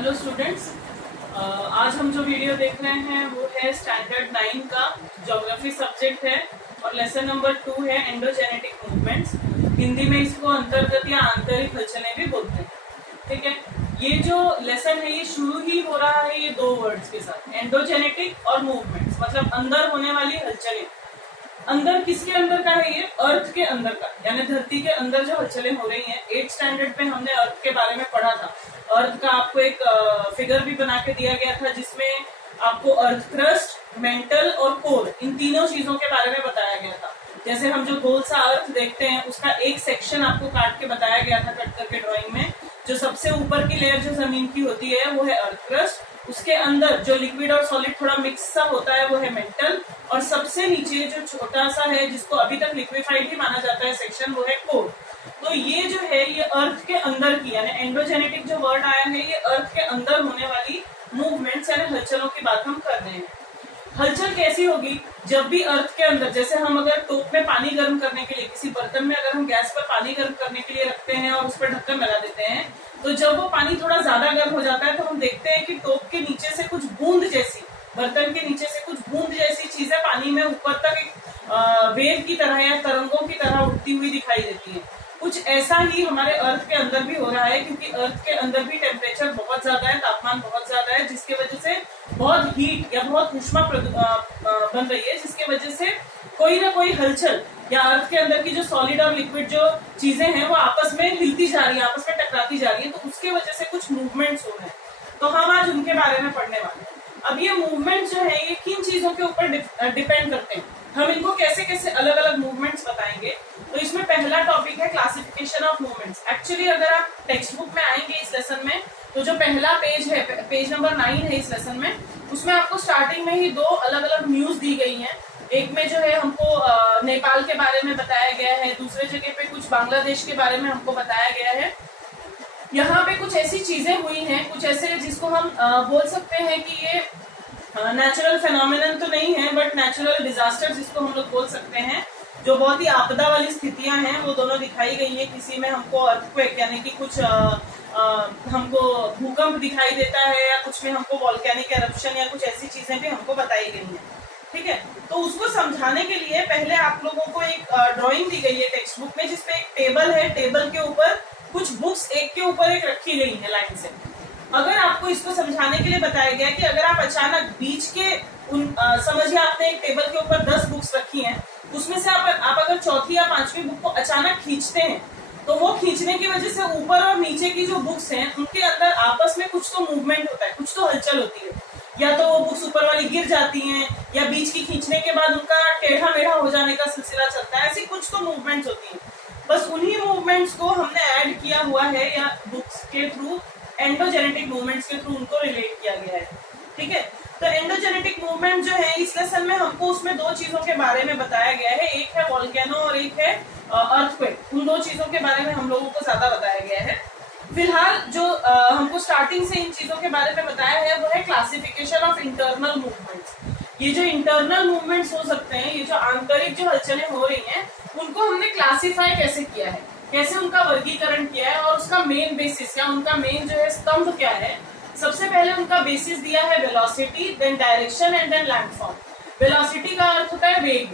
Hello students, आज हम जो वीडियो देख रहे हैं वो है स्टैंडर्ड 9 का ज्योग्राफी सब्जेक्ट है और लेसन नंबर 2 है एंडोजेनेटिक मूवमेंट्स। हिंदी में इसको अंतर्गत या आंतरिक हलचलें भी बोलते हैं। ठीक है, ये जो लेसन है ये शुरू ही हो रहा है ये दो वर्ड्स के साथ, एंडोजेनेटिक और मूवमेंट्स, मतलब अंदर होने वाली हलचलें। अंदर किसके अंदर का है ये? अर्थ के अंदर का, यानी धरती के अंदर जो हलचलें हो रही हैं। 8th स्टैंडर्ड में हमने अर्थ के बारे में पढ़ा था। अर्थ का आपको एक फिगर भी बना के दिया गया था जिसमें आपको अर्थ क्रस्ट, मेंटल और कोर, इन तीनों चीजों के बारे में बताया गया था। जैसे हम जो गोल सा अर्थ देखते हैं उसका एक सेक्शन आपको काट के बताया गया था कट करके ड्राइंग में। जो सबसे ऊपर की लेयर जो जमीन की होती है वो है अर्थ क्रस्ट, उसके अंदर जो लिक्विड और सॉलिड थोड़ा मिक्स सा होता है वो है मेंटल, और सबसे नीचे जो छोटा सा है जिसको अभी तक लिक्विफाइड ही माना जाता है सेक्शन, वो है कोर। तो ये जो है ये अर्थ के अंदर की, यानी एंडोजेनेटिक जो वर्ड आया है ये अर्थ के अंदर होने वाली मूवमेंट्स यानी हलचलों की बात हम कर रहे हैं। हलचल कैसी होगी? जब भी अर्थ के अंदर, जैसे हम अगर टोप में पानी गर्म करने के लिए, किसी बर्तन में अगर हम गैस पर पानी गर्म करने के लिए रखते हैं और उस पर ढक्कन लगा देते हैं, तो जब वो पानी थोड़ा ज्यादा गर्म हो जाता है तो हम देखते हैं कि टोप के नीचे से कुछ बूंद जैसी, बर्तन के नीचे से कुछ बूंद जैसी चीजें पानी में ऊपर तक एक वेव की तरह या तरंगों की तरह उठती हुई दिखाई देती है। कुछ ऐसा ही हमारे अर्थ के अंदर भी हो रहा है, क्योंकि अर्थ के अंदर भी टेम्परेचर बहुत ज्यादा है, तापमान बहुत ज्यादा है, जिसके वजह से बहुत हीट या बहुत ऊष्मा बन रही है, जिसके वजह से कोई ना कोई हलचल या अर्थ के अंदर की जो सॉलिड और लिक्विड जो चीजें हैं वो आपस में हिलती जा रही है, आपस में टकराती जा रही है, तो उसके वजह से कुछ मूवमेंट्स हो रहे हैं। तो हम आज उनके बारे में पढ़ने वाले हैं। अब ये मूवमेंट जो है ये किन चीजों के ऊपर डिपेंड करते हैं, हम इनको कैसे कैसे अलग अलग मूवमेंट्स बताएंगे। तो इसमें पहला टॉपिक है क्लासिफिकेशन ऑफ मूवमेंट्स। एक्चुअली अगर आप टेक्स्ट बुक में आएंगे इस लेसन में, तो जो पहला पेज है, पेज नंबर 9 है इस लेसन में, उसमें आपको स्टार्टिंग में ही दो अलग अलग न्यूज दी गई हैं। एक में जो है हमको नेपाल के बारे में बताया गया है, दूसरे जगह पे कुछ बांग्लादेश के बारे में हमको बताया गया है। यहाँ पे कुछ ऐसी चीजें हुई हैं, कुछ ऐसे जिसको हम बोल सकते हैं कि ये नेचुरल फेनोमेनन तो नहीं है, बट नेचुरल डिजास्टर जिसको हम लोग बोल सकते हैं, जो बहुत ही आपदा वाली स्थितियां हैं वो दोनों दिखाई गई है। किसी में हमको अर्थक्वेक यानी कि कुछ हमको भूकंप दिखाई देता है, या कुछ में हमको वॉल्केनिक एरप्शन या कुछ ऐसी चीजें भी हमको बताई गई हैं। ठीक है, तो उसको समझाने के लिए पहले आप लोगों को एक ड्राइंग दी गई है टेक्स्ट बुक में, जिसपे एक टेबल है, टेबल के ऊपर कुछ बुक्स एक के ऊपर एक रखी गई है लाइन से। अगर आपको इसको समझाने के लिए बताया गया कि अगर आप अचानक बीच के समझिए आपने एक टेबल के ऊपर 10 बुक्स रखी हैं, उसमें से आप अगर चौथी या पांचवी बुक को अचानक खींचते हैं, तो वो खींचने की वजह से ऊपर और नीचे की जो बुक्स हैं उनके अंदर आपस में कुछ तो मूवमेंट होता है, कुछ तो हलचल होती है। या तो वो बुक्स ऊपर वाली गिर जाती हैं, या बीच की खींचने के बाद उनका टेढ़ा मेढ़ा हो जाने का सिलसिला चलता है, ऐसी कुछ तो मूवमेंट्स होती है। बस उन्हीं मूवमेंट्स को हमने ऐड किया हुआ है या बुक्स के थ्रू, एंडोजेनेटिक मूवमेंट्स के थ्रू उनको रिलेट किया गया है। ठीक है, तो एंडोजेनेटिक मूवमेंट जो है इस लेसन में हमको उसमें दो चीजों के बारे में बताया गया है, एक है वॉल्केनो और एक है अर्थक्वेक। उन दो चीजों के बारे में हम लोगों को ज्यादा बताया गया है। फिलहाल जो हमको स्टार्टिंग से इन चीजों के बारे में बताया है वो है क्लासिफिकेशन ऑफ इंटरनल मूवमेंट्स। ये जो इंटरनल मूवमेंट्स हो सकते हैं, ये जो आंतरिक जो हलचलें हो रही हैं, उनको हमने क्लासिफाई कैसे किया है, कैसे उनका वर्गीकरण किया है, और उसका मेन बेसिस या उनका मेन जो है स्तंभ क्या है। सबसे पहले उनका बेसिस दिया है velocity, then direction and then landform. Velocity का अर्थ होता है वेग,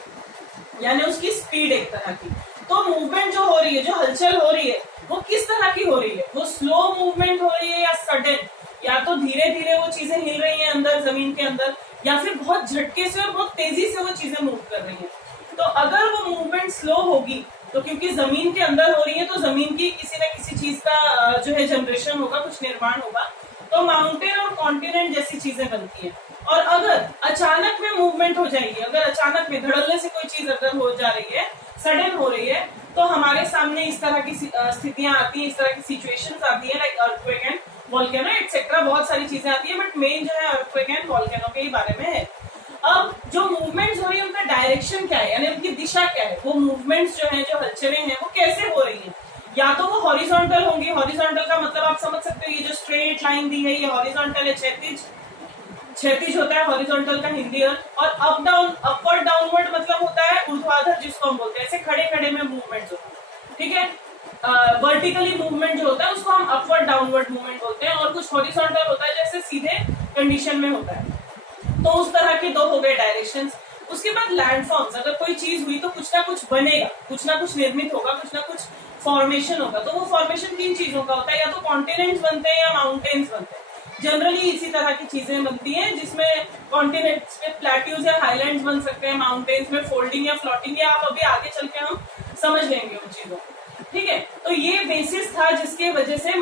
यानी उसकी स्पीड एक तरह की। तो मूवमेंट जो हो रही है, जो हलचल हो रही है, वो किस तरह की हो रही है? वो स्लो मूवमेंट हो रही है या सडन, या तो धीरे धीरे वो चीजें हिल रही हैं अंदर जमीन के अंदर, या फिर बहुत झटके से और बहुत तेजी से वो चीजें मूव कर रही हैं। तो अगर वो मूवमेंट स्लो होगी, तो क्योंकि जमीन के अंदर हो रही है तो जमीन की किसी न किसी चीज का जो है जनरेशन होगा, कुछ निर्माण होगा, तो माउंटेन और कॉन्टिनेंट जैसी चीजें बनती हैं। और अगर अचानक में मूवमेंट हो जाएगी, अगर अचानक में धड़ल्ले से कोई चीज अगर हो जा रही है, सडन हो रही है, तो हमारे सामने इस तरह की स्थितियां आती हैं, इस तरह की सिचुएशंस आती है, like earthquake and volcano etcetera, बहुत सारी चीजें आती है, बट मेन जो है अर्थक्वेक एंड वॉल्केनो के ही बारे में है। अब जो मूवमेंट्स हो रही है उनका डायरेक्शन क्या है, यानी उनकी दिशा क्या है, वो मूवमेंट्स जो है, जो हलचलें हैं, वो कैसे हो रही है। या तो वो हॉरिजॉन्टल होंगी, हॉरिजॉन्टल का मतलब आप समझ सकते हो, ये जो स्ट्रेट लाइन दी है ये हॉरिजॉन्टल है, क्षैतिज, क्षैतिज होता है हॉरिजॉन्टल का हिंदी अर्थ। और अप डाउन, अपवर्ड डाउनवर्ड मतलब होता है ऊर्ध्वाधर, जिसको हम बोलते हैं, ऐसे खड़े खड़े में मूवमेंट्स होती है। ठीक है, वर्टिकली मूवमेंट जो होता है उसको हम अपवर्ड डाउनवर्ड मूवमेंट बोलते हैं, और कुछ हॉरिजॉन्टल होता है जैसे सीधे कंडीशन में होता है। तो उस तरह के दो हो गए डायरेक्शंस। उसके बाद लैंडफॉर्म्स, अगर कोई चीज हुई तो कुछ ना कुछ बनेगा, कुछ ना कुछ निर्मित होगा, कुछ ना कुछ फॉर्मेशन होगा। तो वो फॉर्मेशन किन चीजों का होता है, या तो कॉन्टिनेंट्स बनते हैं या माउंटेन्स बनते हैं। जनरली इसी तरह की चीजें बनती हैं, जिसमें कॉन्टिनेंट्स में प्लेट्यूज या हाईलैंड्स बन सकते हैं, माउंटेन्स में फोल्डिंग या फ्लोटिंग, या आप अभी आगे चल के हम समझ लेंगे उन चीजों को। ठीक है, तो ये बेसिस था जिसके वजह से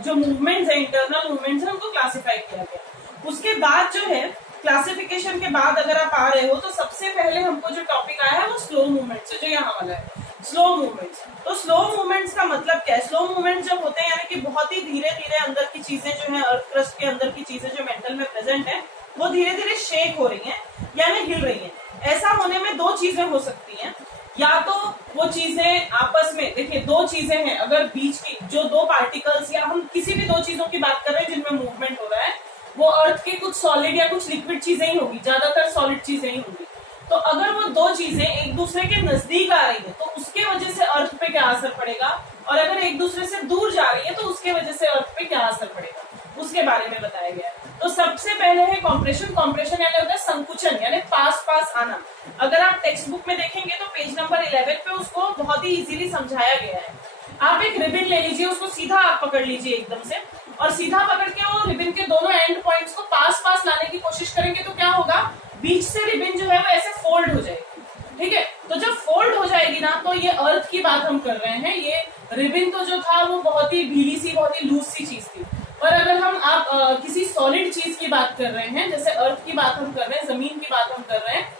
जो मूवमेंट्स है, इंटरनल मूवमेंट्स है, उनको क्लासिफाई किया गया। उसके बाद जो है क्लासिफिकेशन के बाद अगर आप आ रहे हो तो सबसे पहले हमको जो टॉपिक आया है वो स्लो मूवमेंट्स है, जो यहाँ वाला है स्लो मूवमेंट्स। तो स्लो मूवमेंट्स का मतलब क्या है? स्लो मूवमेंट्स जब होते हैं यानी कि बहुत ही धीरे धीरे अंदर की चीजें जो है, अर्थ क्रस्ट के अंदर की चीजें जो मेंटल में प्रेजेंट है, वो धीरे धीरे शेक हो रही हैं यानी हिल रही हैं। ऐसा होने में दो चीजें हो सकती हैं, या तो वो चीजें आपस में, देखिए दो चीजें हैं, अगर बीच की जो दो पार्टिकल्स, या हम किसी भी दो चीजों की बात कर रहे हैं जिनमें मूवमेंट हो रहा है, वो अर्थ के कुछ सॉलिड या कुछ लिक्विड चीजें ही होगी, ज्यादातर सॉलिड चीजें ही होंगी। तो अगर वो दो चीजें एक दूसरे के नजदीक आ रही है तो उसके वजह से अर्थ पे क्या असर पड़ेगा, और अगर एक दूसरे से दूर जा रही है तो उसके वजह से अर्थ पे क्या असर पड़ेगा, उसके बारे में बताया गया है। तो सबसे पहले है कॉम्प्रेशन। कॉम्प्रेशन यानी होता है संकुचन, यानी पास पास आना। अगर आप टेक्स्ट बुक में देखेंगे तो पेज नंबर 11 पे उसको बहुत ही इजीली समझाया गया है। आप एक रिबन ले लीजिए, उसको सीधा आप पकड़ लीजिए एकदम से, और सीधा पकड़ के वो रिबन के दोनों एंड पॉइंट्स को पास पास लाने की कोशिश करेंगे तो क्या होगा, बीच से रिबन जो है वो ऐसे फोल्ड हो जाएगी। ठीक है, तो जब फोल्ड हो जाएगी ना, तो ये अर्थ की बात हम कर रहे हैं। ये रिबन तो जो था वो बहुत ही ढीली सी, बहुत ही लूज सी चीज थी। पर अगर हम आप किसी सॉलिड चीज की बात कर रहे हैं, जैसे अर्थ की बात हम कर रहे हैं, जमीन की बात हम कर रहे हैं,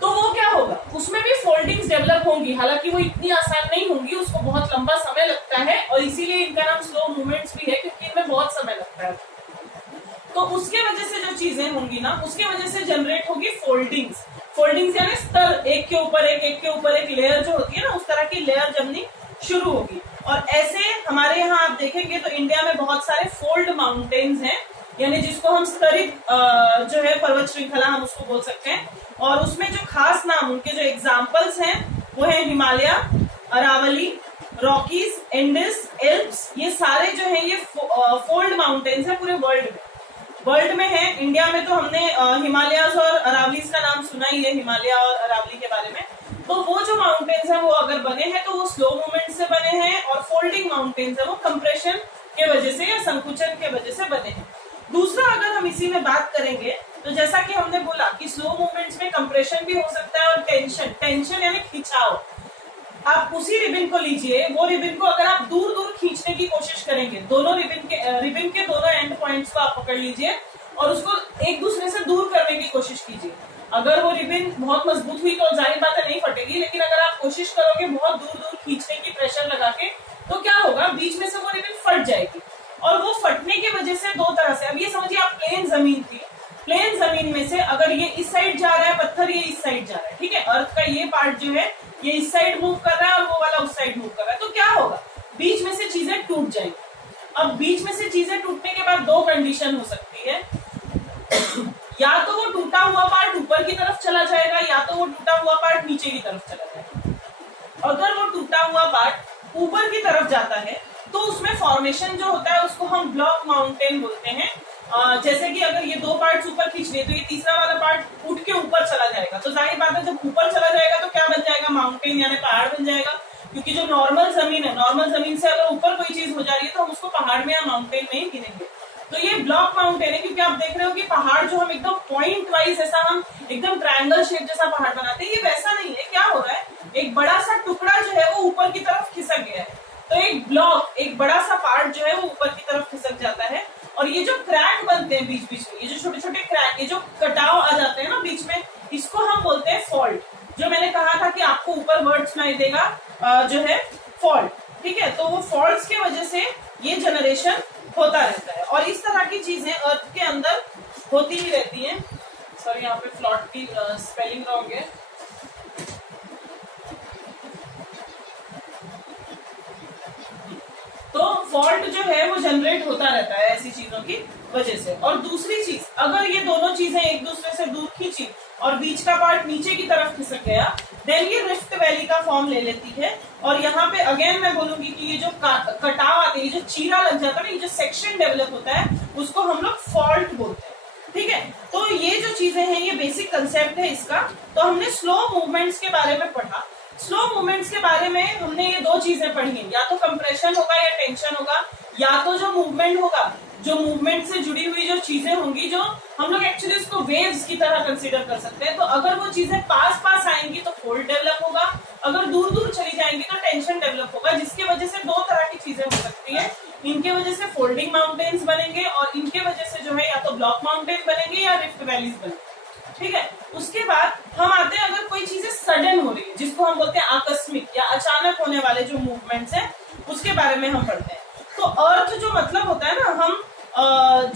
तो वो क्या होगा, उसमें भी फोल्डिंग्स डेवलप होंगी। हालांकि वो इतनी आसान नहीं होंगी, उसको बहुत लंबा समय लगता है, और इसीलिए इनका नाम स्लो मूवमेंट्स भी है, क्योंकि इनमें बहुत समय लगता है। तो उसके वजह से जो चीजें होंगी ना, उसके वजह से जनरेट होगी फोल्डिंग्स। फोल्डिंग्स यानी स्तर, एक के ऊपर एक के ऊपर एक लेयर जो होती है ना, उस तरह की लेयर जमनी शुरू होगी। और ऐसे हमारे यहाँ आप देखेंगे तो इंडिया में बहुत सारे फोल्ड माउंटेन्स हैं, यानी जिसको हम स्तरित जो है पर्वत श्रृंखला हम उसको बोल सकते हैं। और उसमें जो खास नाम, उनके जो एग्जाम्पल्स हैं वो है Himalaya, Aravalli, Rockies, Andes, Alps. ये सारे जो है ये फोल्ड माउंटेन्स है पूरे वर्ल्ड में है। इंडिया में तो हमने हिमालयाज और अरावलीज का नाम सुना ही है, हिमालय और अरावली के बारे में। तो वो जो माउंटेन्स हैं वो अगर बने हैं तो वो स्लो मूवमेंट से बने हैं, और फोल्डिंग माउंटेन्स है वो कंप्रेशन के वजह से या संकुचन के वजह से बने हैं। दूसरा, अगर हम इसी में बात करेंगे तो जैसा कि हमने बोला कि स्लो मूवमेंट्स में कंप्रेशन भी हो सकता है और टेंशन यानी खिंचाव। आप उसी रिबन को लीजिए, वो रिबन को अगर आप दूर दूर खींचने की कोशिश करेंगे, दोनों रिबन के दोनों एंड पॉइंट्स को आप पकड़ लीजिए और उसको एक दूसरे से दूर करने की कोशिश कीजिए। अगर वो रिबन बहुत मजबूत हुई तो जाहिर बात है नहीं फटेगी, लेकिन अगर आप कोशिश करोगे बहुत दूर दूर खींचने की, प्रेशर लगा के, तो क्या होगा, बीच में से वो रिबन फट जाएगी। और वो फटने की वजह से दो तरह से, अब ये समझिए आप प्लेन जमीन थी, प्लेन जमीन में से अगर ये इस साइड जा रहा है पत्थर, ये इस साइड जा रहा है, ठीक है, अर्थ का ये पार्ट जो है ये इस साइड मूव कर रहा है और वो वाला उस साइड मूव कर रहा है, तो क्या होगा, बीच में से चीजें टूट जाएंगी। अब बीच में से चीजें टूटने के बाद दो कंडीशन हो सकती है, या तो वो टूटा हुआ पार्ट ऊपर की तरफ चला जाएगा, या तो वो टूटा हुआ पार्ट नीचे की तरफ चला जाएगा। अगर वो टूटा हुआ पार्ट ऊपर की तरफ जाता है तो उसमें फॉर्मेशन जो होता है उसको हम ब्लॉक माउंटेन बोलते हैं। जैसे कि अगर ये दो पार्ट्स ऊपर खींच लिए तो ये तीसरा वाला पार्ट उठ के ऊपर चला जाएगा, तो जाहिर बात है जब ऊपर चला जाएगा तो क्या बन जाएगा, माउंटेन यानी पहाड़ बन जाएगा। क्योंकि जो नॉर्मल जमीन है, नॉर्मल जमीन से अगर ऊपर कोई चीज हो जा रही है तो हम उसको पहाड़ में या माउंटेन में ही गिनेंगे। तो ये ब्लॉक माउंटेन है, क्योंकि आप देख रहे हो कि पहाड़ जो हम एकदम पॉइंट वाइज ऐसा हम एकदम ट्रायंगल शेप जैसा पहाड़ बनाते हैं, ये वैसा नहीं है। क्या हो रहा है, एक बड़ा सा टुकड़ा जो है वो ऊपर की तरफ खिसक गया है, तो एक ब्लॉक, एक बड़ा सा पार्ट जो है वो ऊपर की तरफ खिसक जाता है। और ये जो क्रैक बनते हैं बीच बीच में, ये जो छोटे छोटे क्रैक, ये जो कटाव आ जाते हैं ना बीच में, इसको हम बोलते हैं फॉल्ट। जो मैंने कहा था कि आपको ऊपर वर्ड सुनाई देगा जो है फॉल्ट, ठीक है, तो वो फॉल्ट्स की वजह से ये जनरेशन होता रहता है। और इस तरह की चीजें अर्थ के अंदर होती ही रहती हैं। सॉरी, यहाँ पे फ्लॉट की स्पेलिंग रॉन्ग है। तो फॉल्ट जो है वो जनरेट होता रहता है ऐसी चीजों की वजह से। और दूसरी चीज, अगर ये दोनों चीजें एक दूसरे से दूर खींची और बीच का पार्ट नीचे की तरफ खिसक गया देन ये रिफ्ट वैली का फॉर्म ले लेती है। और यहाँ पे अगेन मैं बोलूंगी कि ये जो कटाव आते हैं, ये जो चीरा लग जाता है ना, ये जो सेक्शन डेवलप होता है, उसको हम लोग फॉल्ट बोलते हैं। ठीक है, तो ये जो चीजें हैं, ये बेसिक कंसेप्ट है इसका। तो हमने स्लो मूवमेंट्स के बारे में पढ़ा। स्लो मूवमेंट्स के बारे में हमने ये दो चीजें पढ़ी हैं, या तो कंप्रेशन होगा या टेंशन होगा, या तो जो मूवमेंट होगा, जो मूवमेंट से जुड़ी हुई जो चीजें होंगी, जो हम लोग एक्चुअली उसको वेव्स की तरह कंसीडर कर सकते हैं। तो अगर वो चीजें पास पास आएंगी तो फोल्ड डेवलप होगा, अगर दूर दूर चली जाएंगी तो टेंशन डेवलप होगा, जिसकी वजह से दो तरह की चीजें हो सकती है। इनके वजह से फोल्डिंग माउंटेन्स बनेंगे, और इनके वजह से जो है या तो ब्लॉक माउंटेन बनेंगे या रिफ्ट वैलीज बनेंगे। ठीक है, उसके बाद हम आते हैं, अगर कोई चीजें सडन हो रही है, जिसको हम बोलते हैं आकस्मिक या अचानक होने वाले जो मूवमेंट्स हैं, उसके बारे में हम पढ़ते हैं। तो अर्थ जो मतलब होता है ना, हम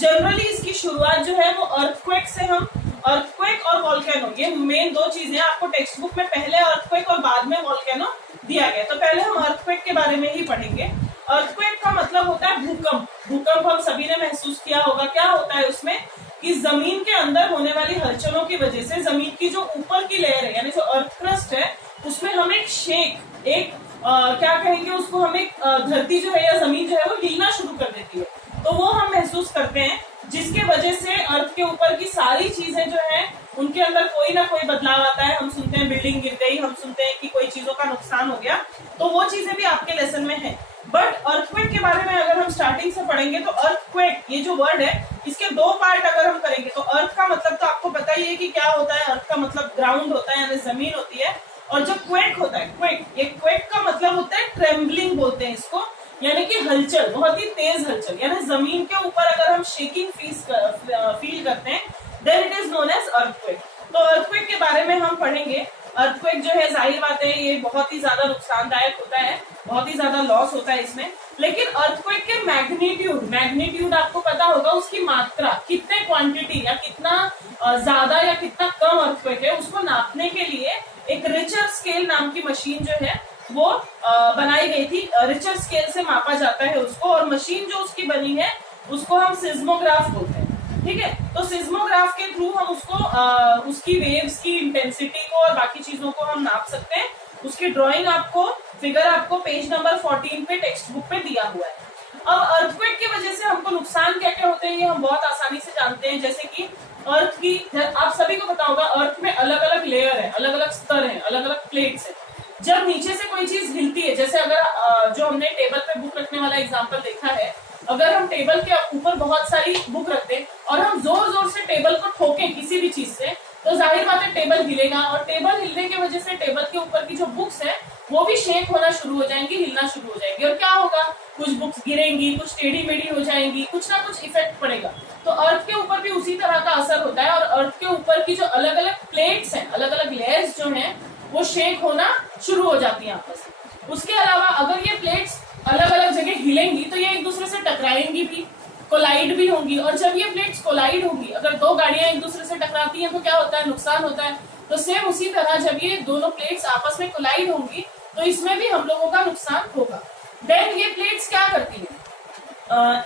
जनरली इसकी शुरुआत जो है वो अर्थक्वेक से, हम अर्थक्वेक और वॉल्केनो, ये मेन दो चीजें आपको टेक्स्ट बुक में पहले अर्थक्वेक और बाद में वॉल्केनो दिया गया। तो पहले हम अर्थक्वेक के बारे में ही पढ़ेंगे। अर्थक्वेक का मतलब होता है भूकंप। भूकंप हम सभी ने महसूस किया होगा। क्या होता है उसमें कि जमीन के अंदर होने वाली हलचलों की वजह से जमीन की जो ऊपर की लेयर है, यानी जो अर्थ क्रस्ट है, उसमें हम एक शेक, एक क्या कहेंगे उसको, हम एक धरती जो है या जमीन जो है वो हिलना शुरू कर देती है। तो वो हम महसूस करते हैं, जिसके वजह से अर्थ के ऊपर की सारी चीजें जो है उनके अंदर कोई ना कोई बदलाव आता है। हम सुनते हैं बिल्डिंग गिर गई, हम सुनते हैं कि कोई चीजों का नुकसान हो गया, तो वो चीजें भी आपके लेसन में है। बट अर्थक्वेक के बारे में अगर हम स्टार्टिंग से पढ़ेंगे तो अर्थक्वेक ये जो वर्ड है, इसके दो पार्ट अगर हम करेंगे तो अर्थ का मतलब तो आपको पता ही है कि क्या होता है। अर्थ का मतलब ग्राउंड होता है, यानी जमीन होती है। और जो क्वेक होता है, क्वेक, ये क्वेक का मतलब होता है ट्रेम्बलिंग बोलते हैं इसको, यानी कि हलचल, बहुत ही तेज हलचल। यानी जमीन के ऊपर अगर हम शेकिंग फील करते हैं, then it is known as earthquake. तो अर्थक्वेक के बारे में हम पढ़ेंगे। अर्थक्वेक जो है, जाहिर बात है, ये बहुत ही ज्यादा नुकसानदायक होता है, बहुत ही ज्यादा लॉस होता है इसमें। लेकिन अर्थक्वेक के मैग्नीट्यूड आपको पता होगा, उसकी मात्रा, कितने क्वांटिटी या कितना ज्यादा या कितना कम अर्थक्वेक है, उसको नापने के लिए एक रिचर स्केल नाम की मशीन जो है वो बनाई गई थी। रिचर स्केल से मापा जाता है उसको, और मशीन जो उसकी बनी है उसको हम सिज्मोग्राफ बोलते हैं। ठीक है, तो सिज्मोग्राफ के थ्रू हम उसको उसकी वेव्स की इंटेंसिटी को और बाकी चीजों को हम नाप सकते हैं। उसकी ड्राइंग आपको, फिगर आपको पेज नंबर 14 पे टेक्स्ट बुक पे दिया हुआ है। अब अर्थक्वेक की वजह से हमको नुकसान क्या क्या होते हैं, ये हम बहुत आसानी से जानते हैं। जैसे कि अर्थ की, आप सभी को पता होगा, अर्थ में अलग अलग लेयर है, अलग अलग स्तर है, अलग अलग प्लेट्स है। जब नीचे से कोई चीज हिलती है, जैसे अगर जो हमने टेबल पे बुक रखने वाला एग्जांपल देखा है, अगर हम टेबल के ऊपर बहुत सारी बुक रख दें और हम जोर जोर से टेबल को ठोकें किसी भी चीज से, तो जाहिर बात है टेबल हिलेगा, और टेबल हिलने की वजह से टेबल के ऊपर की जो बुक्स है वो भी शेक होना शुरू हो जाएंगी, हिलना शुरू हो जाएंगी। और क्या होगा, कुछ बुक्स गिरेंगी, कुछ टेढ़ी मेढ़ी हो जाएंगी, कुछ ना कुछ इफेक्ट पड़ेगा। तो अर्थ के ऊपर भी उसी तरह का असर होता है, और अर्थ के ऊपर की जो अलग अलग प्लेट्स हैं, अलग अलग लेयर्स जो हैं, वो शेक होना शुरू हो जाती है आपस में। उसके अलावा अगर ये प्लेट्स अलग अलग जगह हिलेंगी तो ये एक दूसरे से टकराएंगी भी, कोलाइड भी होंगी। और जब ये प्लेट्स कोलाइड होंगी, अगर दो गाड़ियां एक दूसरे से टकराती हैं तो क्या होता है, नुकसान होता है। तो सेम उसी तरह जब ये दोनों प्लेट्स आपस में कोलाइड होंगी तो इसमें भी हम लोगों का नुकसान होगा। देन ये प्लेट्स क्या करती है,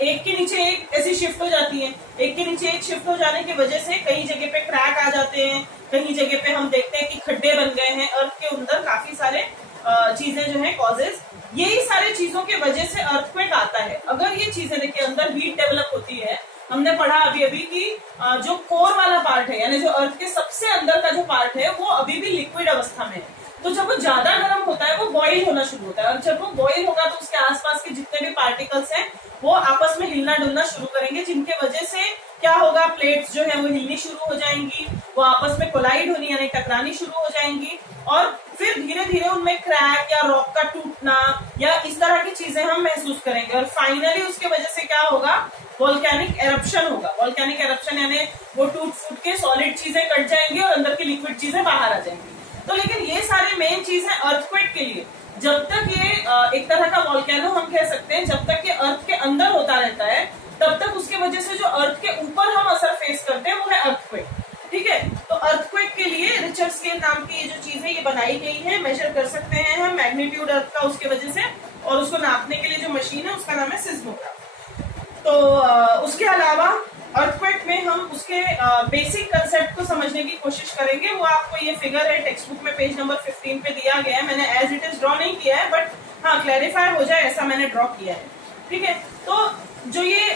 एक के नीचे एक ऐसी शिफ्ट हो जाती है। एक के नीचे एक शिफ्ट हो जाने की वजह से कई जगह पे क्रैक आ जाते हैं, कहीं जगह पे हम देखते हैं कि खड्डे बन गए हैं अर्थ के अंदर, काफी सारे चीजें जो है कॉजेज, यही सारी चीजों की वजह से अर्थक्वेक आता है। अगर ये चीजें देखिए अंदर हीट डेवलप होती है, हमने पढ़ा अभी अभी कि जो कोर वाला पार्ट है, यानी जो अर्थ के सबसे अंदर का जो पार्ट है, वो अभी भी लिक्विड अवस्था में है। तो जब वो ज्यादा गर्म होता है वो बॉइल होना शुरू होता है, और जब वो बॉइल होगा तो उसके आसपास के जितने भी पार्टिकल्स हैं वो आपस में हिलना डुलना शुरू करेंगे, जिनके वजह से क्या होगा, प्लेट्स जो है वो हिलनी शुरू हो जाएंगी, वो आपस में कोलाइड होनी यानी टकरानी शुरू हो जाएंगी, और फिर धीरे धीरे उनमें क्रैक या रॉक का टूटना या इस तरह की चीजें हम महसूस करेंगे। और फाइनली उसके वजह से क्या होगा, वोल्केनिक एरप्शन होगा। वोल्केनिक एरप्शन यानी वो टूट फूट के सॉलिड चीजें कट जाएंगी और अंदर की लिक्विड चीजें बाहर आ जाएंगी। तो लेकिन ये सारे मेन चीज है अर्थक्वेक के लिए। जब तक ये एक तरह का वोल्केनो हम कह सकते हैं, जब तक ये अर्थ के अंदर होता रहता है, तब तक उसके वजह से जो अर्थ के ऊपर हम असर फेस करते हैं वो है अर्थक्वेक। ठीक है, तो अर्थक्वेक के लिए रिचर स्केल नाम की ये जो चीज है ये बनाई गई है, मेजर कर सकते हैं हम मैग्नीट्यूड अर्थ का उसके वजह से, और उसको नापने के लिए जो मशीन है उसका नाम है सिस्मोग्राफ। तो उसके अलावा अर्थक्वेक में हम उसके बेसिक कंसेप्ट को समझने की कोशिश करेंगे। वो आपको ये फिगर है टेक्स्ट बुक में पेज नंबर 15 पे दिया गया है। मैंने एज इट इज ड्रॉ नहीं किया है, बट हाँ क्लैरिफाई हो जाए ऐसा मैंने ड्रॉ किया है। ठीक है, तो जो ये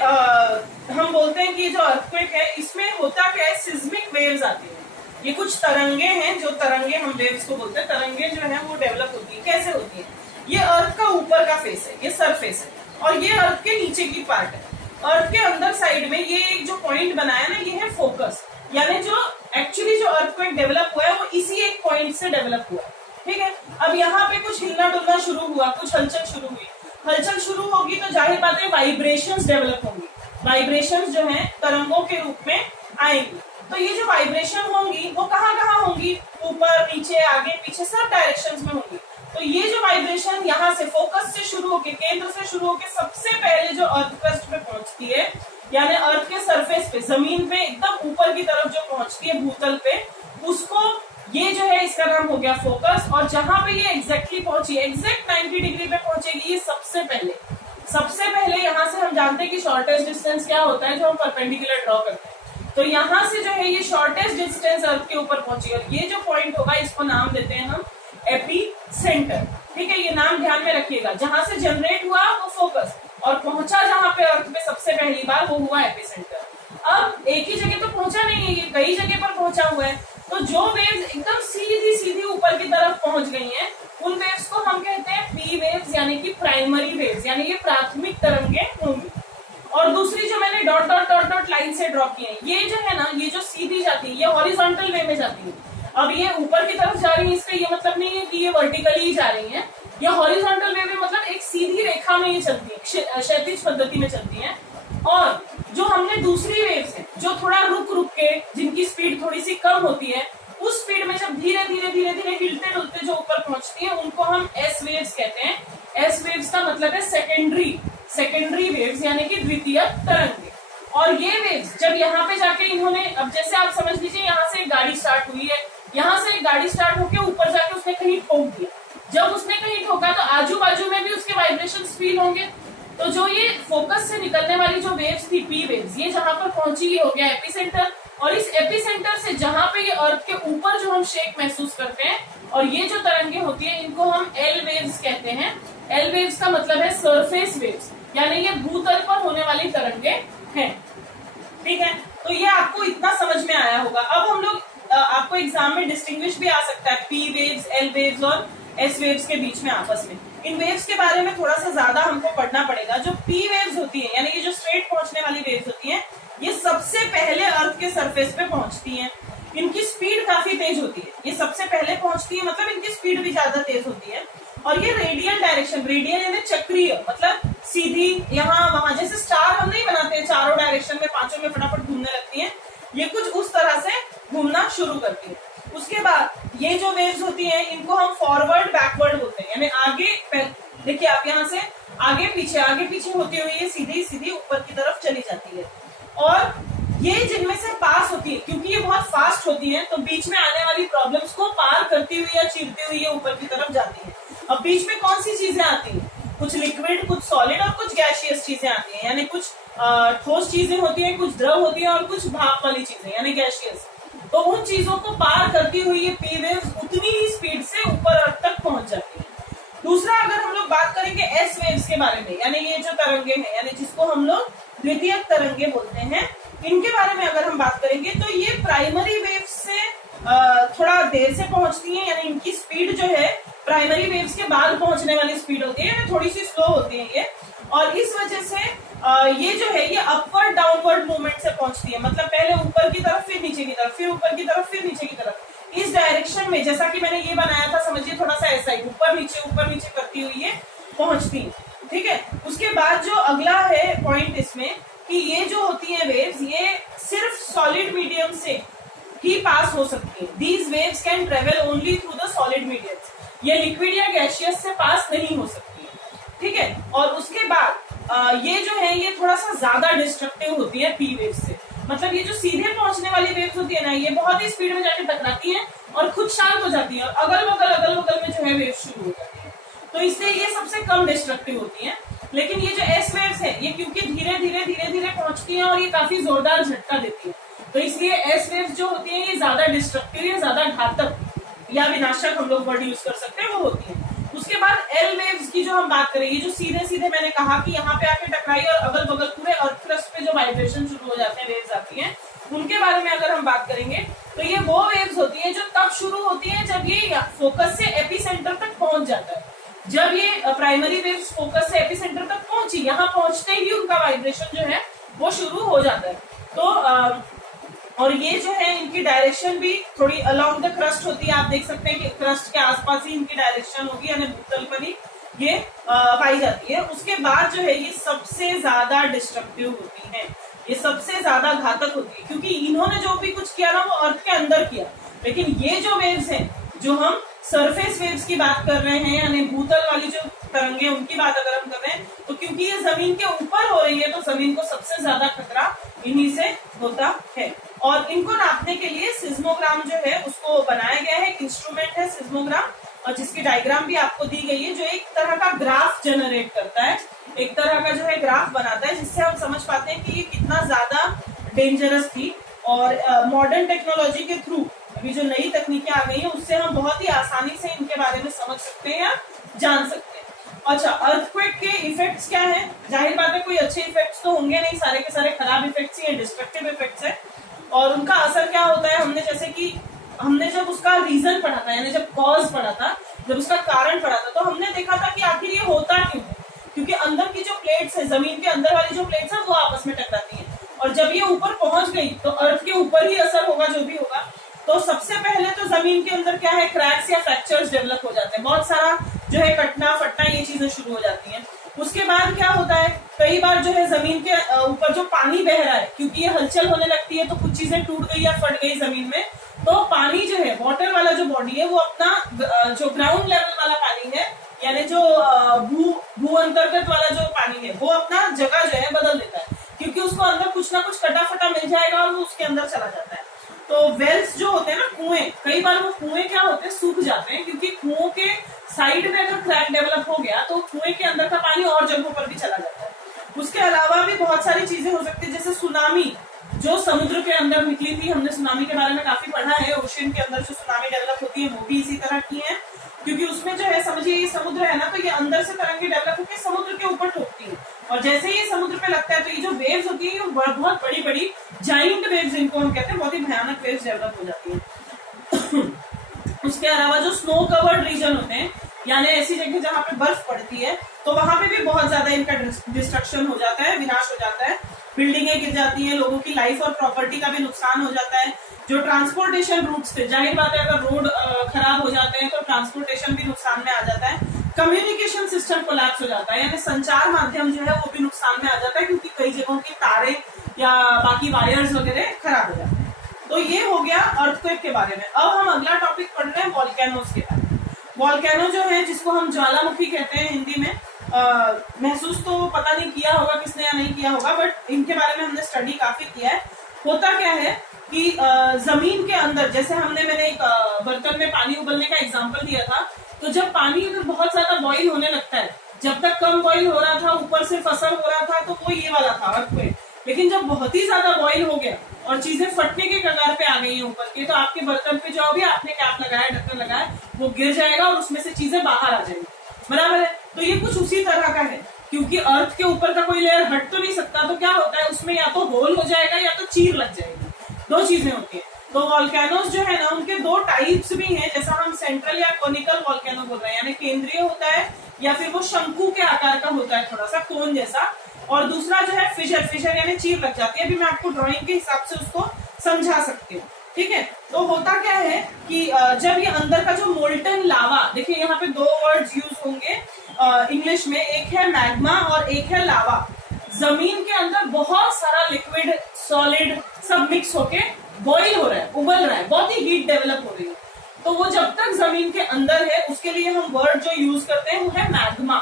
हम बोलते हैं कि जो अर्थक्वेक है इसमें होता क्या है, सिस्मिक वेव्स आती है। ये कुछ तरंगे हैं, जो तरंगे हम वेव्स को बोलते हैं, तरंगे जो है वो डेवलप होती है। कैसे होती है? ये अर्थ का ऊपर का फेस है, ये सरफेस है, और ये अर्थ के नीचे की पार्ट है। अर्थ के अंदर साइड में ये एक जो पॉइंट बनाया ना, ये है फोकस, यानी जो एक्चुअली जो अर्थक्वेक डेवलप हुआ है वो इसी एक पॉइंट से डेवलप हुआ है। ठीक है, अब यहाँ पे कुछ हिलना डुलना शुरू हुआ, कुछ हलचल शुरू हुई। हलचल शुरू होगी तो जाहिर बात है वाइब्रेशंस डेवलप होंगी। वाइब्रेशंस जो है तरंगों के रूप में आएंगी। तो ये जो वाइब्रेशन होंगी वो कहाँ कहाँ होंगी? ऊपर, नीचे, आगे, पीछे, सब डायरेक्शंस में होंगी। तो ये जो वाइब्रेशन यहाँ से फोकस से शुरू होके, केंद्र से शुरू होके सबसे पहले जो अर्थ क्रस्ट पे पहुंचती है, यानी अर्थ के सरफेस पे, जमीन पे एकदम ऊपर की तरफ जो पहुंचती है भूतल पे, उसको ये जो है इसका नाम हो गया फोकस। और जहां पे ये एग्जैक्टली पहुंची, एग्जैक्ट 90 डिग्री पे पहुंचेगी ये सबसे पहले यहाँ से हम जानते हैं कि शॉर्टेस्ट डिस्टेंस क्या होता है जो हम परपेंडिकुलर ड्रॉ करते हैं। तो यहाँ से जो है ये शॉर्टेस्ट डिस्टेंस अर्थ के ऊपर पहुंची, और ये जो पॉइंट होगा इसको नाम देते हैं हम एपी सेंटर। ठीक है, ये नाम ध्यान में रखिएगा। जहां से जनरेट हुआ वो फोकस, और पहुंचा जहां पे अर्थ पे सबसे पहली बार वो हुआ एपी सेंटर। अब एक ही जगह तो पहुंचा नहीं है, ये कई जगह पर पहुंचा हुआ है। तो जो वेव्स एकदम सीधी ऊपर की तरफ पहुंच गई हैं, उन वेव्स को हम कहते हैं पी वेव्स, यानी कि प्राइमरी वेव्स, यानी ये प्राथमिक तरंगे होंगी। और दूसरी जो मैंने dot dot dot dot line से ड्रॉ की है, ये जो है ना, ये जो सीधी जाती है ये हॉरिजॉन्टल वे में जाती है। अब ये ऊपर की तरफ जा रही है, इसका ये मतलब नहीं है कि ये वर्टिकली ही जा रही है। ये हॉरिजॉन्टल वे में मतलब एक सीधी रेखा में ये चलती है, क्षैतिज पद्धति में चलती है। और जो हमने दूसरी वेव्स है जो थोड़ा रुक के, जिनकी स्पीड थोड़ी सी कम होती है, उस स्पीड में जब धीरे धीरे हिलते डुलते जो ऊपर पहुंचती है, उनको हम एस वेव्स कहते हैं। एस वेव्स का मतलब है सेकेंडरी वेव्स, यानी कि द्वितीय तरंगे। और ये वेव्स जब यहाँ पे जाके इन्होंने, अब जैसे आप समझ लीजिए यहाँ से एक गाड़ी स्टार्ट हुई है, यहाँ से एक गाड़ी स्टार्ट होकर ऊपर जाके उसने कहीं ठोक दिया। जब उसने कहीं ठोका तो आजू बाजू में भी उसके वाइब्रेशंस फील होंगे। तो जो ये फोकस से निकलने वाली जो वेव्स थी, पी वेव्स, ये जहां पर पहुंची ये हो गया एपिसेंटर। और इस एपिसेंटर से जहां पे ये अर्थ के ऊपर जो हम शेक महसूस करते हैं, और ये जो तरंगे होती है इनको हम एल वेव्स कहते हैं। एल वेव्स का मतलब है सरफेस वेव्स, यानी ये भूतल पर होने वाली तरंगे हैं। ठीक है, तो ये आपको इतना समझ में आया होगा। अब हम लोग आपको एग्जाम में डिस्टिंग्विश भी आ सकता है पी वेव्स, एल वेव्स और एस वेव्स के बीच में आपस में। इन वेव्स के बारे में थोड़ा सा ज्यादा हमको पढ़ना पड़ेगा। जो पी वेव्स होती है, यानी ये जो स्ट्रेट पहुंचने वाली वेव्स होती हैं, ये सबसे पहले अर्थ के सरफेस पे पहुंचती हैं। इनकी स्पीड काफी तेज होती है, ये सबसे पहले पहुंचती है, मतलब इनकी स्पीड भी ज्यादा तेज होती है। और ये रेडियल डायरेक्शन, रेडियल यानी चक्रीय, मतलब सीधी, यहाँ वहां जैसे स्टार हम नहीं बनाते हैं चारों डायरेक्शन में, पांचों में फटाफट घूमने लगती है, ये कुछ उस तरह से घूमना शुरू करती है। उसके बाद ये जो वेव्स होती हैं इनको हम फॉरवर्ड बैकवर्ड बोलते हैं, यानी आगे, देखिए आप यहाँ से आगे पीछे होती हुई ये सीधी ऊपर की तरफ चली जाती है। और ये जिनमें से पास होती है, क्योंकि ये बहुत फास्ट होती है, तो बीच में आने वाली प्रॉब्लम्स को पार करती हुई या चीरती हुई ये ऊपर की तरफ जाती है। अब बीच में कौन सी चीजें आती हैं? कुछ लिक्विड, कुछ सॉलिड और कुछ गैसियस चीजें आती हैं, यानी कुछ ठोस चीजें होती हैं, कुछ द्रव होती है, और कुछ भाप वाली चीजें यानी गैसियस। तो उन चीजों को पार करती हुई ये पी वेव्स उतनी ही स्पीड से ऊपर अर्थ तक पहुंच जाती है। दूसरा, अगर हम लोग बात करेंगे एस वेव्स के बारे में, यानी ये जो तरंगे हैं, यानी जिसको हम लोग द्वितीयक तरंगे बोलते हैं, इनके बारे में अगर हम बात करेंगे तो ये प्राइमरी वेव्स से थोड़ा देर से पहुंचती है, यानी इनकी स्पीड जो है प्राइमरी वेव्स के बाद पहुंचने वाली स्पीड होती है, थोड़ी सी स्लो होती है ये। और इस वजह से ये जो है ये अपवर्ड डाउनवर्ड मूवमेंट से पहुंचती है, मतलब पहले ऊपर की तरफ, फिर नीचे की तरफ, फिर ऊपर की तरफ, फिर नीचे की तरफ, इस डायरेक्शन में। जैसा कि मैंने ये बनाया था, समझिए थोड़ा सा ऐसा ही ऊपर नीचे करती हुई ये पहुंचती है। ठीक है, उसके बाद जो अगला है पॉइंट इसमें, कि ये जो होती है वेव्स, ये सिर्फ सॉलिड मीडियम से ही पास हो सकती है। These waves can travel only through the solid medium, ये लिक्विड या गैसियस से पास नहीं हो सकती है। ठीक है, और उसके बाद ये जो है ये थोड़ा सा ज्यादा डिस्ट्रक्टिव होती है पी वेव से, मतलब ये जो सीधे पहुंचने वाली वेव्स होती है ना, ये बहुत ही स्पीड में जाके टकराती है और खुद शांत हो जाती है, और अगल बगल में जो है वेव शुरू हो जाती है। तो इसलिए ये सबसे कम डिस्ट्रक्टिव होती है। लेकिन ये जो एस वेव्स है ये क्योंकि धीरे धीरे पहुंचती है और ये काफी जोरदार झटका देती है, तो इसलिए एस वेव्स जो होती है ये ज्यादा डिस्ट्रक्टिव या ज्यादा घातक या विनाशक हम लोग वर्ड यूज कर सकते हैं वो होती है। उसके बाद एल वेव्स की जो हम बात करें, ये जो सीधे सीधे मैंने कहा कि यहाँ पे आके टकराई और अगल बगल पूरे अर्थ क्रस्ट पे जो वाइब्रेशन शुरू हो जाते हैं, वेव्स आती हैं, उनके बारे में अगर हम बात करेंगे तो ये वो वेव्स होती है जो तब शुरू होती है जब ये फोकस से एपिसेंटर तक पहुंच जाता है। जब ये प्राइमरी वेव्स फोकस से एपिसेंटर तक पहुंची, यहाँ पहुंचते ही उनका वाइब्रेशन जो है वो शुरू हो जाता है। तो और ये जो है इनकी डायरेक्शन भी थोड़ी अलोंग द क्रस्ट होती है, आप देख सकते हैं कि क्रस्ट के आसपास ही इनकी डायरेक्शन होगी, यानी भूतल पर ही ये पाई जाती है। उसके बाद जो है ये सबसे ज्यादा डिस्ट्रक्टिव होती है, ये सबसे ज्यादा घातक होती है, क्योंकि इन्होंने जो भी कुछ किया ना वो अर्थ के अंदर किया। लेकिन ये जो वेव्स हैं, जो हम सरफेस वेव्स की बात कर रहे हैं, यानी भूतल वाली जो तरंगे उनकी बात अगर हम कर रहे हैं, तो क्योंकि ये जमीन के ऊपर हो रही है तो जमीन को सबसे ज्यादा खतरा इन्हीं से होता है। और इनको नापने के लिए सिस्मोग्राम जो है उसको बनाया गया है, एक इंस्ट्रूमेंट है सिस्मोग्राम, और जिसकी डायग्राम भी आपको दी गई है, जो एक तरह का ग्राफ जनरेट करता है, एक तरह का जो है ग्राफ बनाता है, जिससे हम समझ पाते हैं कि ये कितना ज्यादा डेंजरस थी। और मॉडर्न टेक्नोलॉजी के थ्रू अभी जो नई तकनीकें आ गई हैं उससे हम बहुत ही आसानी से इनके बारे में समझ सकते हैं या जान सकते हैं। अच्छा, अर्थक्वेक के इफेक्ट्स क्या है? जाहिर बात है कोई अच्छे इफेक्ट्स तो होंगे नहीं, सारे के सारे खराब इफेक्ट्स ही, डिस्ट्रक्टिव इफेक्ट्स है। और उनका असर क्या होता है, हमने जब उसका रीजन पढ़ा था, यानी जब कॉज पढ़ा था, जब उसका कारण पढ़ा था, तो हमने देखा था कि आखिर ये होता क्यों है। क्योंकि अंदर की जो प्लेट्स है, जमीन के अंदर वाली जो प्लेट्स है वो आपस में टकराती है, और जब ये ऊपर पहुंच गई तो अर्थ के ऊपर ही असर होगा जो भी होगा। तो सबसे पहले तो जमीन के अंदर क्या है, क्रैक्स या फ्रैक्चर्स डेवलप हो जाते हैं, बहुत सारा जो है कटना फटना ये चीजें शुरू हो जाती हैं। उसके बाद क्या होता है, कई बार जो है जमीन के ऊपर जो पानी बह रहा है, क्योंकि ये हलचल होने लगती है तो कुछ चीजें टूट गई या फट गई जमीन में, तो पानी जो है, वाटर वाला जो बॉडी है वो अपना जो ग्राउंड लेवल वाला पानी है, यानी जो भू अंतर्गत वाला जो पानी है, वो अपना जगह जो है बदल देता है, क्योंकि उसको अंदर कुछ ना कुछ कटा फटा मिल जाएगा और वो उसके अंदर चला जाता है। तो वेल्स जो होते हैं ना, कुएं, कई बार वो कुएं क्या होते हैं, सूख जाते हैं, क्योंकि कुओं के साइड में अगर क्रैक डेवलप हो गया तो कुएं के अंदर का पानी और जगहों पर भी चला जाता है। उसके अलावा भी बहुत सारी चीजें हो सकती है, जैसे सुनामी जो समुद्र के अंदर निकली थी, हमने सुनामी के बारे में काफी पढ़ा है, ओशियन के अंदर जो सुनामी डेवलप होती है वो भी इसी तरह की है, क्योंकि उसमें जो है समझिए ये समुद्र है ना, तो ये अंदर से तरंगे डेवलप होकर समुद्र के ऊपर ठोकती है, और जैसे ही समुद्र पे लगता है तो ये जो वेव्स होती है ये बहुत बड़ी बड़ी जाइंट वेव्स इनको हम कहते हैं, बहुत ही भयानक वेव्स डेवलप हो जाती है। उसके अलावा जो स्नो कवर्ड रीजन होते हैं, यानी ऐसी जगह जहाँ पे बर्फ पड़ती है, तो वहां पे भी बहुत ज्यादा इनका डिस्ट्रक्शन हो जाता है, विनाश हो जाता है, बिल्डिंगें गिर जाती हैं, लोगों की लाइफ और प्रॉपर्टी का भी नुकसान हो जाता है। जो ट्रांसपोर्टेशन रूट्स थे, जाहिर बात है अगर रोड खराब हो जाते हैं तो ट्रांसपोर्टेशन भी नुकसान में आ जाता है, कम्युनिकेशन सिस्टम कोलैप्स हो जाता है, यानी संचार माध्यम जो है वो भी नुकसान में आ जाता है, क्योंकि कई जगहों की तारे या बाकी वायर्स वगैरह खराब हो जाते हैं। तो ये हो गया अर्थक्वेक के बारे में। अब हम अगला टॉपिक पढ़ रहे हैं वॉल्केनोज के बारे में। वॉल्केनो जो है, जिसको हम ज्वालामुखी कहते हैं हिंदी में, महसूस तो पता नहीं किया होगा किसने या नहीं किया होगा, बट इनके बारे में हमने स्टडी काफी किया है। होता क्या है कि जमीन के अंदर, जैसे मैंने एक बर्तन में पानी उबलने का एग्जांपल दिया था, तो जब पानी अगर बहुत ज्यादा बॉईल होने लगता है, जब तक कम बॉईल हो रहा था, ऊपर से फसल हो रहा था, तो वो ये वाला था अर्थक्वेक। लेकिन जब बहुत ही ज्यादा बॉईल हो गया और चीजें फटने के कगार पे आ गई है ऊपर के, तो आपके बर्तन पे जो भी आपने कैप लगाया, ढक्कन लगाया, वो गिर जाएगा और उसमें से चीजें बाहर आ जाएंगी, बराबर है। तो ये कुछ उसी तरह का है, क्योंकि अर्थ के ऊपर का कोई लेयर हट तो नहीं सकता, तो क्या होता है उसमें या तो होल हो जाएगा या तो चीर लग जाएगी, दो चीजें होती है। तो वॉल्केनोज जो है ना, उनके दो टाइप्स भी हैं, जैसा हम सेंट्रल या कोनिकल वॉल्केनो बोल रहे हैं, यानी केंद्रीय होता है या फिर वो शंकु के आकार का होता है, थोड़ा सा कोन जैसा, और दूसरा जो है फिशर यानी चीर लग जाती है। अभी मैं आपको ड्राइंग के हिसाब से उसको समझा सकती हूँ, ठीक है। तो होता क्या है कि जब ये अंदर का जो मोल्टन लावा, देखिए यहाँ पे दो वर्ड्स यूज होंगे इंग्लिश में, एक है मैग्मा और एक है लावा। जमीन के अंदर बहुत सारा लिक्विड सॉलिड सब मिक्स होके बॉइल हो रहा है, उबल रहा है, बहुत ही हीट डेवलप हो रही है। तो वो जब तक जमीन के अंदर है, उसके लिए हम वर्ड जो यूज करते हैं वो है मैग्मा।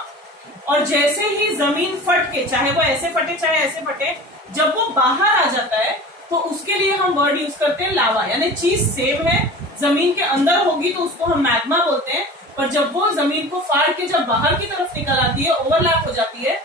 और जैसे ही जमीन फट के, चाहे वो ऐसे फटे चाहे ऐसे फटे, जब वो बाहर आ जाता है तो उसके लिए हम वर्ड यूज करते हैं लावा। यानी चीज सेम है, जमीन के अंदर होगी तो उसको हम मैग्मा बोलते हैं, पर जब वो जमीन को फाड़ के जब बाहर की तरफ निकल आती है, ओवरलैप हो जाती है,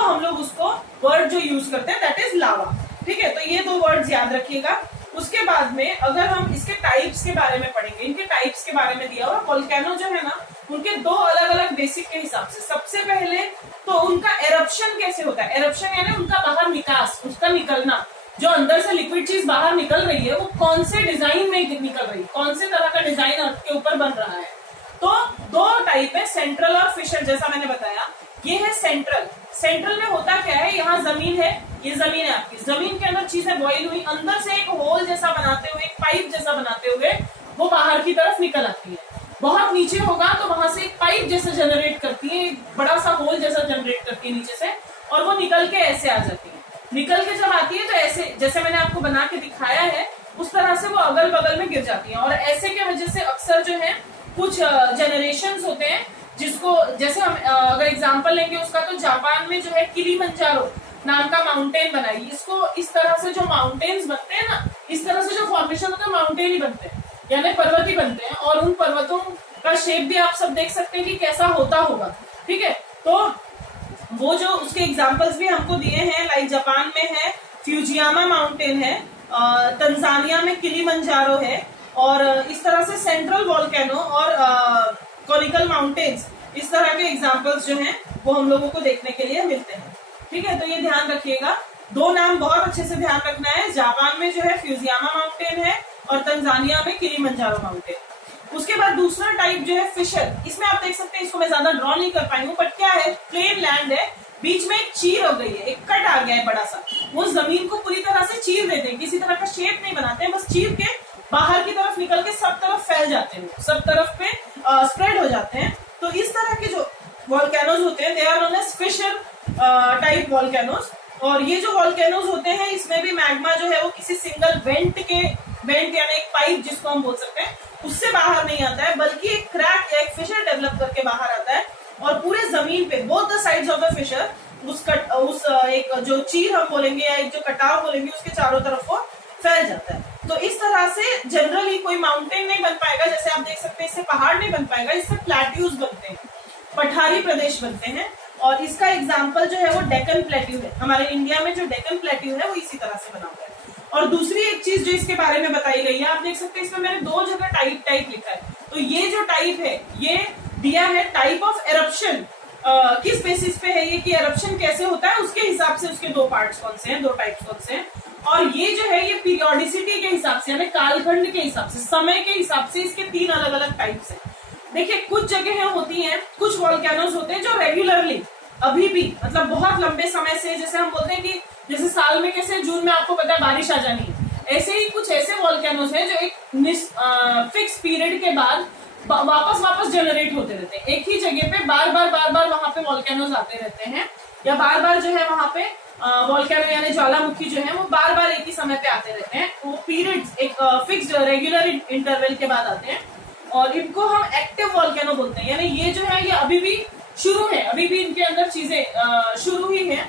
हम लोग उसको वर्ड जो यूज करते हैं दैट इज लावा। ठीक है, तो ये दो वर्ड्स याद रखिएगा। उसके बाद में अगर हम इसके टाइप्स के बारे में पढ़ेंगे, इनके टाइप्स के बारे में दिया हुआ वोल्केनो जो है ना, उनके दो अलग अलग बेसिक के हिसाब से। सबसे पहले तो उनका एरप्शन कैसे होता है, एरप्शन यानी उनका बाहर निकास, उसका निकलना, जो अंदर से लिक्विड चीज बाहर निकल रही है वो कौन से डिजाइन में निकल रही है, कौन से तरह का डिजाइन अर्थ के ऊपर बन रहा है। तो दो टाइप है, सेंट्रल और फिशर। जैसा मैंने बताया ये है सेंट्रल। सेंट्रल में होता क्या है, यहाँ जमीन है, ये जमीन है आपकी, जमीन के अंदर चीजें बॉइल हुई, अंदर से एक होल जैसा बनाते हुए, एक पाइप जैसा बनाते हुए वो बाहर की तरफ निकल आती है। बहुत नीचे होगा तो वहां से एक पाइप जैसा जनरेट करती है, एक बड़ा सा होल जैसा जनरेट करती है नीचे से, और वो निकल के ऐसे आ जाती है। निकल के जब आती है तो ऐसे, जैसे मैंने आपको बना के दिखाया है उस तरह से वो अगल बगल में गिर जाती है। और ऐसे के वजह से अक्सर जो है कुछ जनरेशंस होते हैं, जिसको जैसे हम अगर एग्जांपल लेंगे उसका, तो जापान में जो है किलिमंजारो नाम का माउंटेन बनाई। इसको इस तरह से जो माउंटेन्स बनते हैं ना, इस तरह से जो फॉर्मेशन होता है माउंटेन ही बनते हैं, यानी पर्वत ही बनते हैं। और उन पर्वतों का शेप भी आप सब देख सकते हैं कि कैसा होता होगा। ठीक है, तो वो जो उसके एग्जांपल्स भी हमको दिए हैं, लाइक जापान में है फ्यूजियामा माउंटेन है, तंजानिया में किलिमंजारो है, और इस तरह से सेंट्रल वोल्केनो और कोनिकल माउंटेन्स, इस तरह के एग्जांपल्स जो हैं वो हम लोगों को देखने के लिए मिलते हैं। ठीक है, तो ये ध्यान रखिएगा, दो नाम बहुत अच्छे से ध्यान रखना है। जापान में जो है फ्यूजियामा माउंटेन है और तंजानिया में किलिमंजारो माउंटेन। उसके बाद दूसरा टाइप जो है फिशर, इसमें आप देख सकते हैं, इसको मैं ज्यादा ड्रॉ नहीं कर पाई हूँ, बट क्या है, प्लेन लैंड है, बीच में एक चीर हो गई है, एक कट आ गया है बड़ा सा, वो जमीन को पूरी तरह से चीर देते हैं, किसी तरह का शेप नहीं बनाते हैं, बस चीर के बाहर की तरफ निकल के सब तरफ फैल जाते हैं, सब तरफ पे स्प्रेड हो जाते हैं। तो इस तरह के जो वोल्केनोज होते हैं they are known as fissure type volcanoes. और ये जो वोल्केनोज होते हैं इसमें भी मैग्मा जो है वो किसी सिंगल वेंट यानी एक पाइप जिसको हम बोल सकते हैं उससे बाहर नहीं आता है, बल्कि एक क्रैक या एक फिशर डेवलप करके बाहर आता है, और पूरे जमीन पे both the sides of the fissure उस एक जो चीर हम बोलेंगे या एक जो कटाव बोलेंगे उसके चारों तरफ वो फैल जाता है। तो इस तरह से जनरली कोई माउंटेन नहीं बन पाएगा, जैसे आप देख सकते हैं इससे पहाड़ नहीं बन पाएगा, इससे प्लेट्यूज बनते हैं, पठारी प्रदेश बनते हैं। और इसका एग्जाम्पल जो है वो डेक्कन प्लेट्यू है, हमारे इंडिया में जो डेक्कन प्लेट्यू है वो इसी तरह से बना हुआ है। और दूसरी एक चीज जो इसके बारे में बताई गई है, आप देख सकते हैं इसमें मैंने दो जगह टाइप लिखा है। तो ये जो टाइप है ये दिया है टाइप ऑफ एरप्शन, किस बेसिस पे है ये कि एरप्शन कैसे होता है, उसके हिसाब से उसके दो पार्ट्स कौन से हैं, दो टाइप्स कौन से हैं। और ये जो है ये पीरियोडिसिटी के हिसाब से यानी कालखंड के हिसाब से, समय के हिसाब से इसके तीन अलग अलग टाइप्स हैं। देखिए कुछ जगह ऐसी हैं, कुछ वोल्केनोज होते हैं जो रेगुलरली अभी भी मतलब बहुत लंबे समय से, जैसे हम बोलते हैं कि जैसे साल में कैसे जून में आपको पता है बारिश आ जानी है, ऐसे ही कुछ ऐसे वोल्केनोज हैं जो एक फिक्स पीरियड के बाद वापस जनरेट होते रहते हैं। एक ही जगह पे बार बार वहां पे वोल्केनोज आते रहते हैं, या बार जो है वहां पे वोल्केनो यानी ज्वालामुखी जो है वो बार एक ही समय पे आते रहते हैं। वो पीरियड्स एक फिक्स्ड रेगुलर इंटरवल के बाद आते हैं, और इनको हम एक्टिव वोल्केनो बोलते हैं। यानी ये जो है ये अभी भी शुरू है, अभी भी इनके अंदर चीजें शुरू ही है।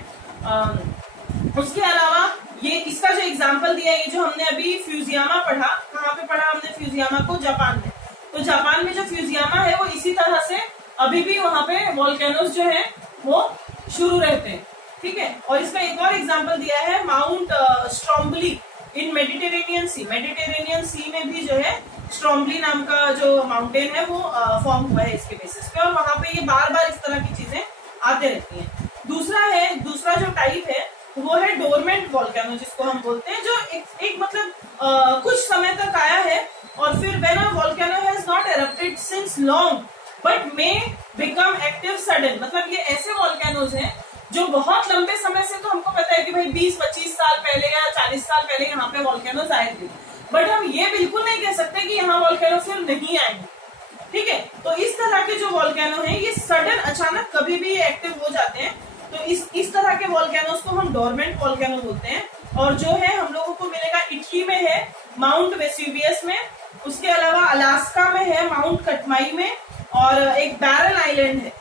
उसके अलावा ये इसका जो एग्जाम्पल दिया है, ये जो हमने अभी फ्यूजियामा पढ़ा, कहाँ पे पढ़ा हमने फ्यूजियामा को, जापान में। तो जापान में जो फ्यूजियामा है वो इसी तरह से अभी भी वहां पे वोल्केनोज जो है वो शुरू रहते हैं। ठीक है, और इसका एक और एग्जाम्पल दिया है माउंट स्ट्रोम्बली इन मेडिटेरेनियन सी। मेडिटेरेनियन सी में भी जो है स्ट्रोम्बली नाम का जो माउंटेन है वो फॉर्म हुआ है इसके बेसिस पे, और वहां पे ये बार इस तरह की चीजें आते रहती हैं। दूसरा जो टाइप है वो है डोरमेंट वोल्केनो, जिसको हम बोलते हैं, जो एक मतलब कुछ समय तक आया है, और फिर when a volcano has not erupted since long but may become active sudden. मतलब ये ऐसे वोल्केनोज हैं जो बहुत लंबे समय से, तो हमको पता है कि भाई 20-25 साल पहले या 40 साल पहले यहाँ पे वोल्केनोज आए थे, बट हम ये बिल्कुल नहीं कह सकते कि यहाँ वोल्केनो फिर नहीं आएंगे। ठीक है, तो इस तरह के जो वोल्केनो हैं ये सडन अचानक कभी भी एक्टिव हो जाते हैं। तो इस तरह के वोल्केनोज को हम डोरमेंट वोल्केनो बोलते हैं। और जो है हम लोगों को मिलेगा इटली में है माउंट वेसुवियस में, उसके अलावा अलास्का में है माउंट कटमाई में, और एक बैरन आइलैंड है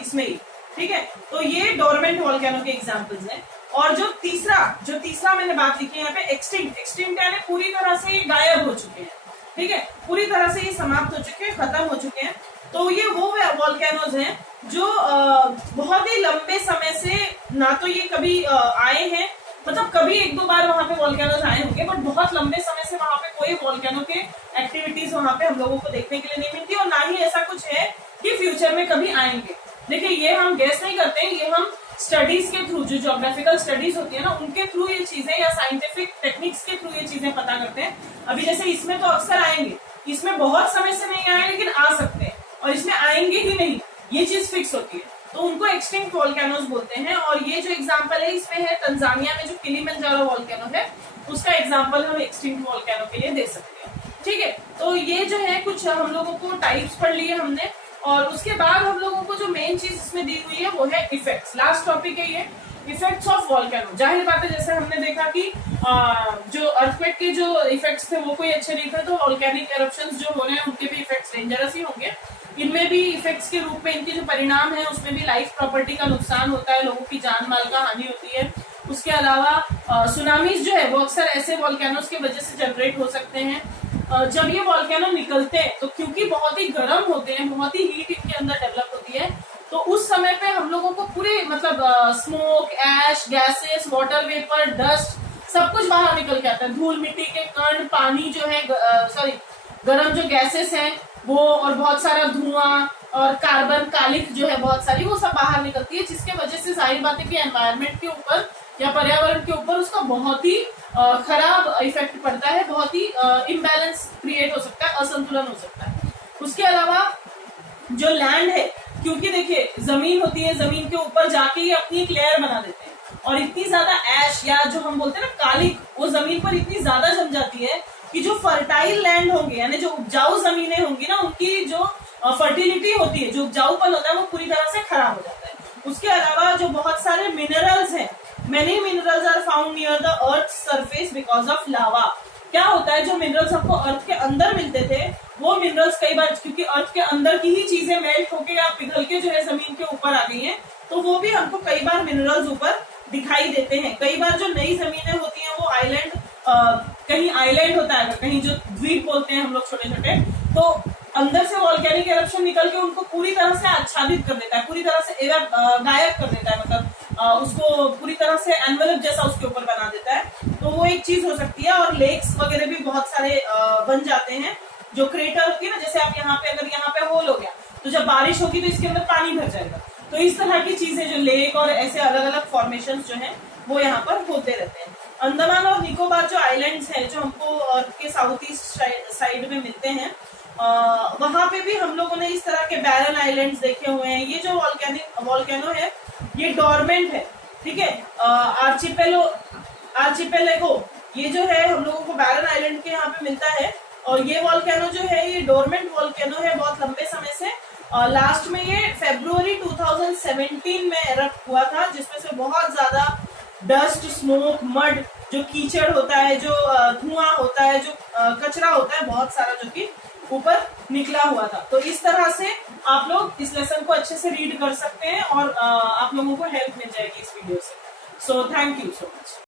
इसमें ही। ठीक है, तो ये डोरमेंट वोल्केनो के एग्जांपल्स हैं। और जो तीसरा मैंने बात लिखी है यहाँ पे एक्सटिंक्ट यानी पूरी तरह से ये गायब हो चुके हैं। ठीक है, पूरी तरह से ये समाप्त हो चुके हैं, खत्म हो चुके हैं। तो ये वो वॉल्केनोज हैं जो बहुत ही लंबे समय से ना तो ये कभी आए हैं, मतलब कभी एक दो बार वहां पे वॉल्केनोज आए होंगे, बट बहुत लंबे समय से वहां पे कोई वॉल्केनो के एक्टिविटीज वहां पे हम लोगों को देखने के लिए नहीं मिलती, और ना ही ऐसा कुछ है कि फ्यूचर में कभी आएंगे। देखिए, ये हम गेस नहीं करते हैं, ये हम स्टडीज के थ्रू, जो ज्योग्राफिकल स्टडीज होती है ना, उनके थ्रू ये चीजें, या साइंटिफिक टेक्निक्स के थ्रू ये चीजें पता करते हैं। अभी जैसे इसमें तो अक्सर आएंगे, इसमें बहुत समय से नहीं आए लेकिन आ सकते हैं, और इसमें आएंगे ही नहीं, ये चीज फिक्स होती है, तो उनको एक्सटिंक्ट वॉल्केनोज बोलते हैं। और ये जो एग्जांपल है इसमें है तंजानिया में जो किलिमंजारो वॉल्केनो है, उसका एग्जांपल हम एक्सटिंक्ट वॉल्केनो के लिए दे सकते हैं। ठीक है, तो ये जो है कुछ हम लोगों को टाइप्स पढ़ लिए हमने, और उसके बाद हम लोगों को जो मेन चीज इसमें दी हुई है वो है इफेक्ट्स। लास्ट टॉपिक है ये, इफेक्ट्स ऑफ वॉल्केनो। जाहिर बात है, जैसे हमने देखा कि जो अर्थक्वेक के जो इफेक्ट्स थे वो कोई अच्छे नहीं थे, तो वॉल्केनिक एरप्शंस जो हो रहे हैं उनके भी इफेक्ट्स डेंजरस ही होंगे। इनमें भी इफेक्ट्स के रूप में इनके जो परिणाम है उसमें भी लाइफ प्रॉपर्टी का नुकसान होता है, लोगों की जान माल का हानि होती है। उसके अलावा सुनामीज जो है वो अक्सर ऐसे वॉल्केनोज की वजह से जनरेट हो सकते हैं। जब ये वॉल्केनो निकलते हैं तो क्योंकि बहुत ही गर्म होते हैं, बहुत ही हीट इनके अंदर डेवलप होती है, तो उस समय पे हम लोगों को पूरे मतलब स्मोक, ऐश, गैसेस, वाटर वेपर, डस्ट सब कुछ बाहर निकल के आता है। धूल मिट्टी के कण, पानी जो है, सॉरी गर्म जो गैसेस हैं वो, और बहुत सारा धुआं और कार्बन कालिख जो है बहुत सारी, वो सब बाहर निकलती है, जिसके वजह से जाहिर बात है कि एनवायरनमेंट के ऊपर या पर्यावरण के ऊपर उसका बहुत ही खराब इफेक्ट पड़ता है, बहुत ही इम्बैलेंस क्रिएट हो सकता है, असंतुलन हो सकता है। उसके अलावा जो लैंड है, क्योंकि देखिए जमीन होती है, जमीन के ऊपर जाके ये अपनी एक लेयर बना देते हैं, और इतनी ज्यादा ऐश या जो हम बोलते हैं ना कालिख, वो जमीन पर इतनी ज्यादा जम जाती है कि जो फर्टाइल लैंड होंगे, यानी जो उपजाऊ जमीनें होंगी ना, उनकी जो फर्टिलिटी होती है, जो उपजाऊपन होता है, वो पूरी तरह से खराब हो जाता है। उसके अलावा जो बहुत सारे मिनरल्स हैं, many minerals are found near the earth surface because of lava. क्या होता है, जो मिनरल्स हमको अर्थ के अंदर मिलते थे, वो मिनरल्स कई बार क्योंकि अर्थ के अंदर की ही चीजें मेल्ट होके या पिघल के जो है जमीन के ऊपर आ गई हैं, तो वो भी हमको कई बार मिनरल्स ऊपर दिखाई देते हैं। कई बार जो नई जमीनें होती हैं वो आइलैंड, कहीं आइलैंड होता है, कहीं जो द्वीप बोलते हैं हम लोग छोटे छोटे, तो अंदर से वॉल्केनिक एरप्शन निकल के उनको पूरी तरह से आच्छादित कर देता है, पूरी तरह से गायब कर देता है, मतलब उसको पूरी तरह से एनवेलप जैसा उसके ऊपर बना देता है। तो वो एक चीज हो सकती है। और लेक्स वगैरह भी बहुत सारे बन जाते हैं, जो क्रेटर होती है ना, जैसे आप यहाँ पे, अगर यहाँ पे होल हो गया तो जब बारिश होगी तो इसके अंदर पानी भर जाएगा। तो इस तरह की चीजें, जो लेक और ऐसे अलग अलग फॉर्मेशन जो है वो यहाँ पर होते रहते हैं। अंडमान और निकोबार जो आइलैंड्स हैं, जो हमको अर्थ के साउथ ईस्ट साइड में मिलते हैं, वहां पे भी हम लोगों ने इस तरह के बैरन आइलैंड्स देखे हुए हैं। ये जो वॉल्केनो है ये डोरमेंट है, ठीक है, आर्चिपेलेगो, ये जो है हम लोगों को बैरन आइलैंड के यहाँ पे मिलता है। और ये वॉल्केनो जो है ये डोरमेंट वॉल्केनो है बहुत लंबे समय से। लास्ट में ये फरवरी 2017 में एरप्ट हुआ था, जिसमें से बहुत ज्यादा डस्ट, स्मोक, मड, जो कीचड़ होता है, जो धुआं होता है, जो कचरा होता है, बहुत सारा जो कि ऊपर निकला हुआ था। तो इस तरह से आप लोग इस लेसन को अच्छे से रीड कर सकते हैं, और आप लोगों को हेल्प मिल जाएगी इस वीडियो से। So thank you so much.